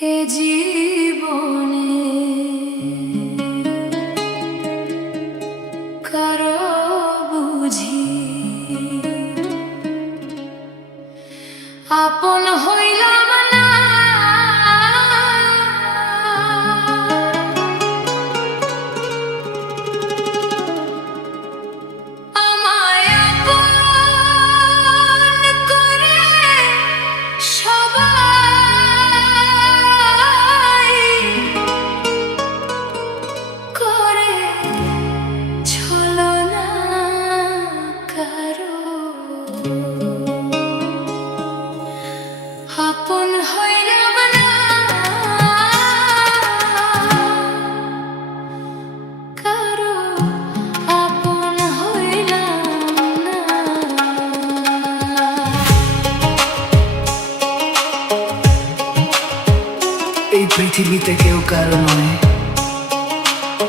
এ জীবনে কারো বুঝি আপন হইলাম না। আমায় আপন করে সবাই করে ছলনা কারো আপন হইলাম না। কারো আপন হইলাম না। এই পৃথিবীতে কেউ কারো নয়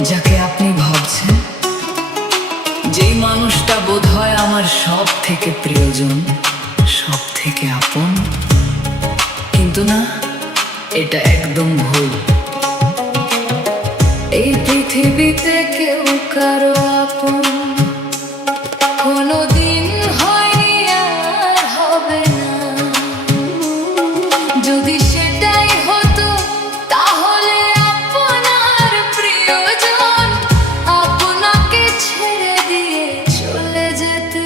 যাকে আপনি ভাবছেন, যেই মানুষটা বোধ হয় আমার সব থেকে প্রিয়জন, সব থেকে আপন। কিন্তু না, এটা একদম ভুল। এই পৃথিবীতে কেউ কারো আপন কোনোদিন হয়নি আর হবে না। যদি সেটাই হতো তাহলে আপনার প্রিয়জন আপনাকে ছেড়ে দিয়ে চলে যেতে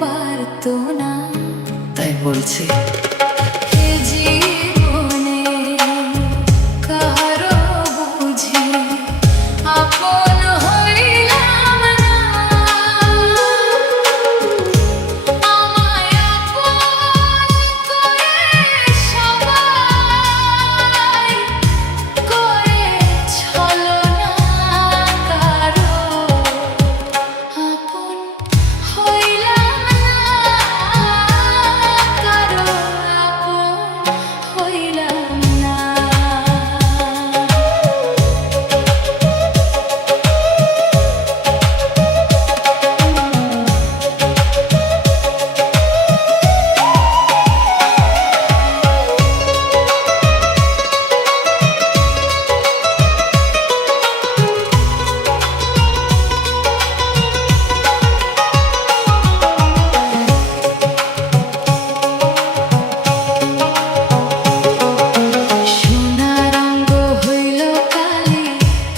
পারতো না। তাই বলছি, এ জীবনে কারো বুঝি আপন হইলাম না। আমায় আপন করে সবাই করে ছলনা কারো আপন হইলাম না। কারো আপন হইলাম না। সোনার অঙ্গ হইল কালি,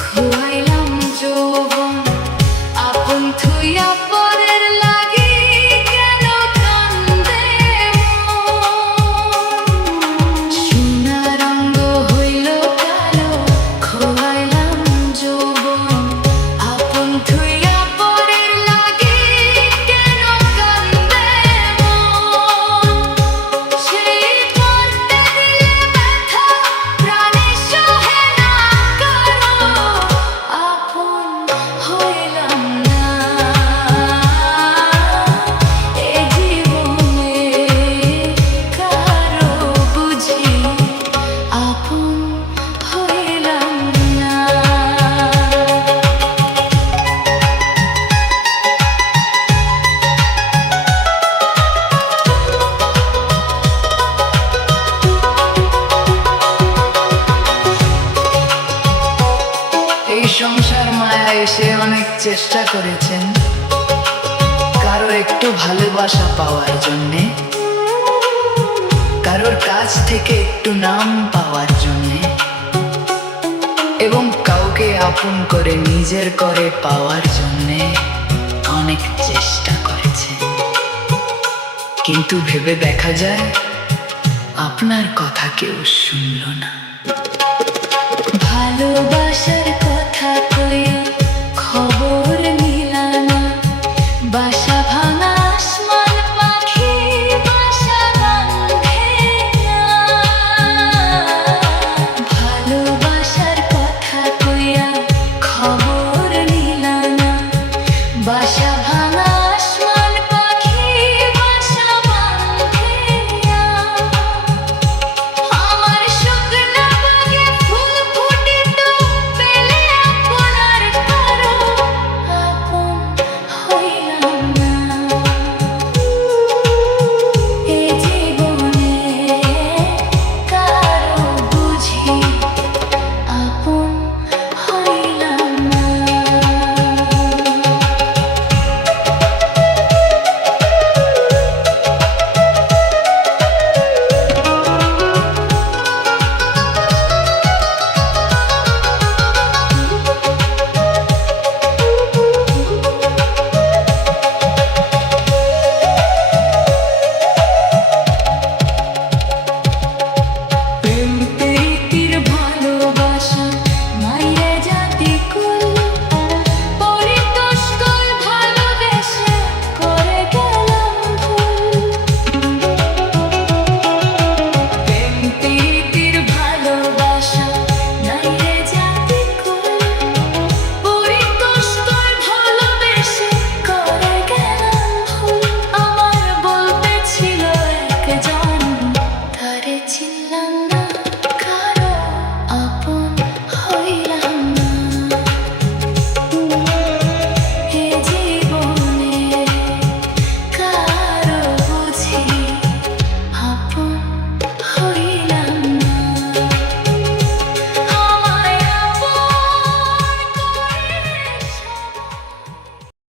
খুয়াইলাম যৌবন, আপন থুইয়া পরের লাগি কেন কান্দে মন। সোনার অঙ্গ হইল কালো, খুয়াইলাম যৌবন, আপন থুইয়া পরের লাগি কেন কান্দে মন। সেই করতে দিলে ব্যথা প্রাণে সহে না কারো আপন হইলাম না। এ জীবনে কারো বুঝি আপন হইলাম না। এই সংসার মায়া এসে অনেক চেষ্টা করেছেন কারো একটু ভালোবাসা পাওয়ার জন্যে, কারোর কাছ থেকে একটু নাম পাওয়ার জন্যে, এবং কাউকে আপন করে নিজের করে পাওয়ার জন্যে অনেক চেষ্টা করেছেন। কিন্তু ভেবে দেখা যায় আপনার কথা কেউ শুনল না। ভালোবাসার